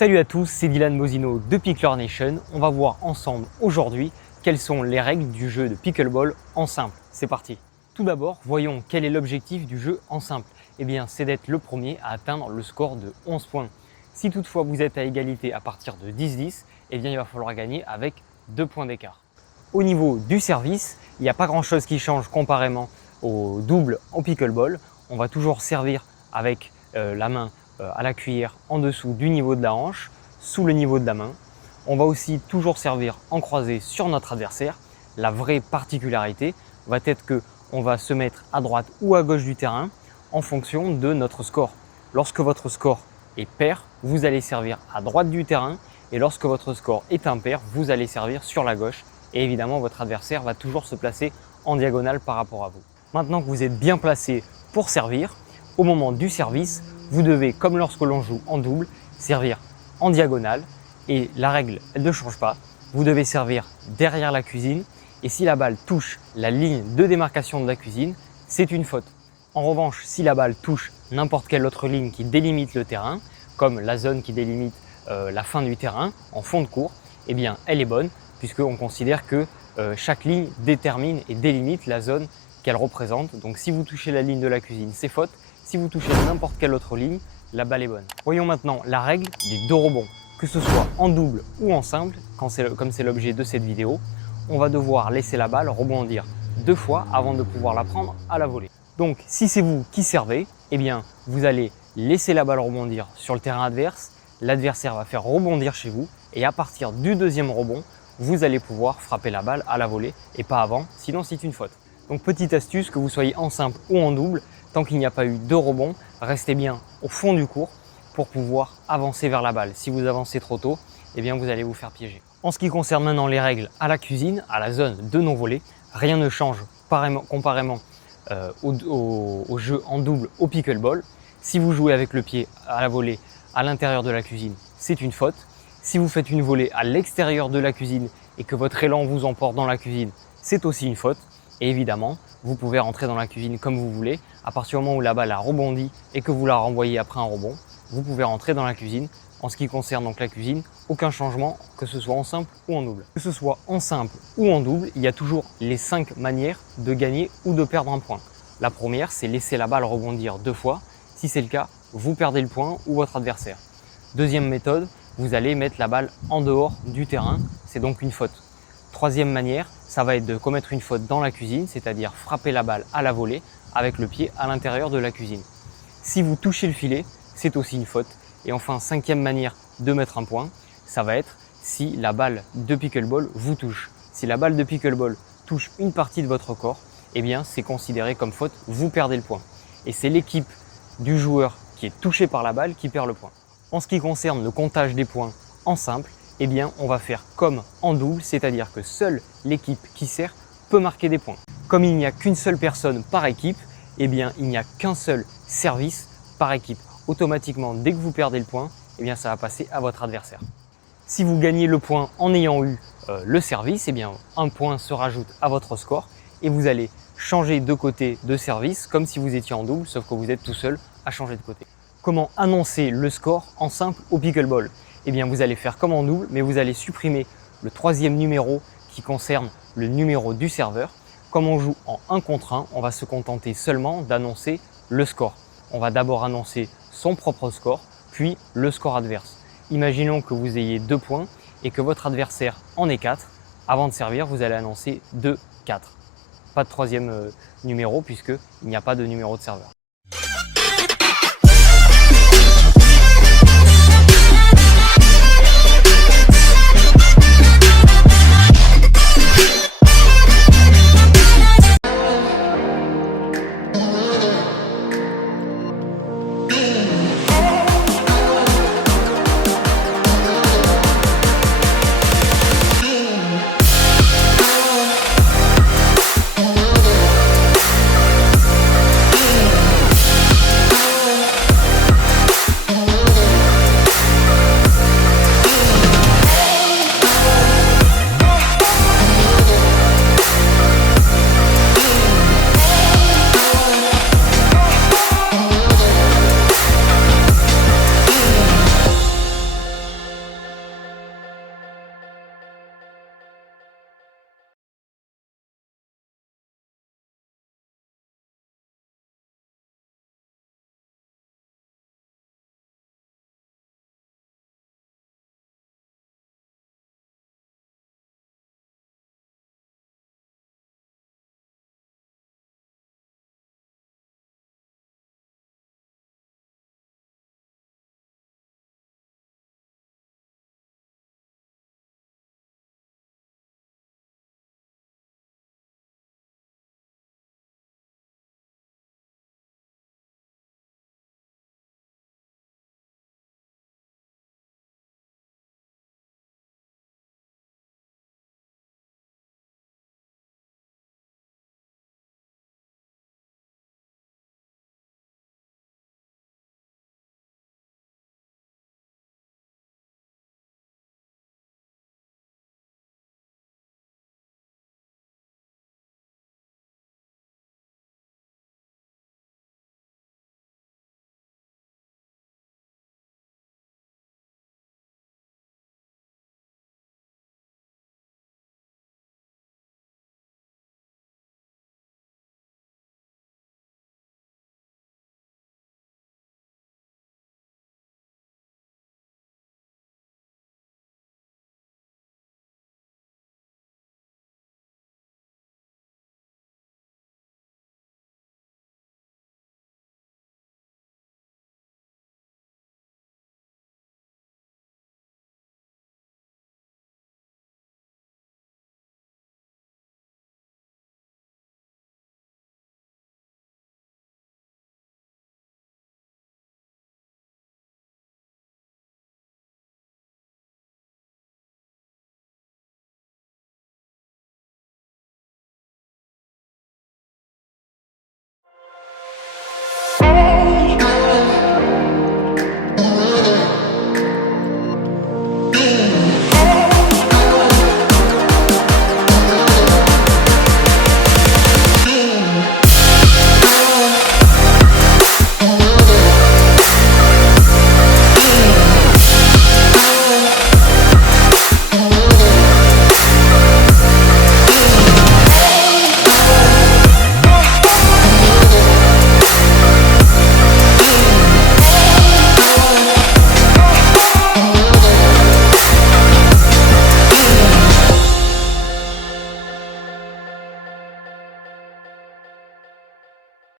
Salut à tous, c'est Dylan Mosino de Pickler Nation. On va voir ensemble aujourd'hui quelles sont les règles du jeu de pickleball en simple. C'est parti. Tout d'abord, voyons quel est l'objectif du jeu en simple. Eh bien, c'est d'être le premier à atteindre le score de 11 points. Si toutefois vous êtes à égalité à partir de 10-10, eh bien, il va falloir gagner avec 2 points d'écart. Au niveau du service, il n'y a pas grand-chose qui change comparément au double en pickleball. On va toujours servir avec la main à la cuillère en dessous du niveau de la hanche, sous le niveau de la main. On va aussi toujours servir en croisé sur notre adversaire. La vraie particularité va être qu'on va se mettre à droite ou à gauche du terrain en fonction de notre score. Lorsque votre score est pair, vous allez servir à droite du terrain et lorsque votre score est impair, vous allez servir sur la gauche et évidemment votre adversaire va toujours se placer en diagonale par rapport à vous. Maintenant que vous êtes bien placé pour servir, au moment du service, vous devez, comme lorsque l'on joue en double, servir en diagonale et la règle elle ne change pas. Vous devez servir derrière la cuisine et si la balle touche la ligne de démarcation de la cuisine, c'est une faute. En revanche, si la balle touche n'importe quelle autre ligne qui délimite le terrain, comme la zone qui délimite la fin du terrain en fond de cours, eh bien elle est bonne puisqu'on considère que chaque ligne détermine et délimite la zone qu'elle représente. Donc si vous touchez la ligne de la cuisine, c'est faute. Si vous touchez n'importe quelle autre ligne, la balle est bonne. Voyons maintenant la règle des 2 rebonds. Que ce soit en double ou en simple, comme c'est l'objet de cette vidéo, on va devoir laisser la balle rebondir 2 fois avant de pouvoir la prendre à la volée. Donc si c'est vous qui servez, eh bien vous allez laisser la balle rebondir sur le terrain adverse, l'adversaire va faire rebondir chez vous et à partir du deuxième rebond, vous allez pouvoir frapper la balle à la volée et pas avant, sinon c'est une faute. Donc petite astuce, que vous soyez en simple ou en double, tant qu'il n'y a pas eu de rebond, restez bien au fond du court pour pouvoir avancer vers la balle. Si vous avancez trop tôt, eh bien vous allez vous faire piéger. En ce qui concerne maintenant les règles à la cuisine, à la zone de non-volée, rien ne change comparément au jeu en double au pickleball. Si vous jouez avec le pied à la volée à l'intérieur de la cuisine, c'est une faute. Si vous faites une volée à l'extérieur de la cuisine et que votre élan vous emporte dans la cuisine, c'est aussi une faute. Et évidemment, vous pouvez rentrer dans la cuisine comme vous voulez. À partir du moment où la balle a rebondi et que vous la renvoyez après un rebond, vous pouvez rentrer dans la cuisine. En ce qui concerne donc la cuisine, aucun changement, que ce soit en simple ou en double. Que ce soit en simple ou en double, il y a toujours les 5 manières de gagner ou de perdre un point. La première, c'est laisser la balle rebondir 2 fois. Si c'est le cas, vous perdez le point ou votre adversaire. Deuxième méthode, vous allez mettre la balle en dehors du terrain. C'est donc une faute. Troisième manière, ça va être de commettre une faute dans la cuisine, c'est-à-dire frapper la balle à la volée avec le pied à l'intérieur de la cuisine. Si vous touchez le filet, c'est aussi une faute. Et enfin, cinquième manière de mettre un point, ça va être si la balle de pickleball vous touche. Si la balle de pickleball touche une partie de votre corps, eh bien c'est considéré comme faute, vous perdez le point. Et c'est l'équipe du joueur qui est touché par la balle qui perd le point. En ce qui concerne le comptage des points en simple, eh bien, on va faire comme en double, c'est-à-dire que seule l'équipe qui sert peut marquer des points. Comme il n'y a qu'une seule personne par équipe, eh bien, il n'y a qu'un seul service par équipe. Automatiquement, dès que vous perdez le point, eh bien, ça va passer à votre adversaire. Si vous gagnez le point en ayant eu le service, eh bien, un point se rajoute à votre score et vous allez changer de côté de service comme si vous étiez en double, sauf que vous êtes tout seul à changer de côté. Comment annoncer le score en simple au pickleball ? Eh bien, vous allez faire comme en double, mais vous allez supprimer le troisième numéro qui concerne le numéro du serveur. Comme on joue en 1 contre 1, on va se contenter seulement d'annoncer le score. On va d'abord annoncer son propre score, puis le score adverse. Imaginons que vous ayez 2 points et que votre adversaire en ait 4. Avant de servir, vous allez annoncer 2-4. Pas de troisième numéro puisqu'il n'y a pas de numéro de serveur.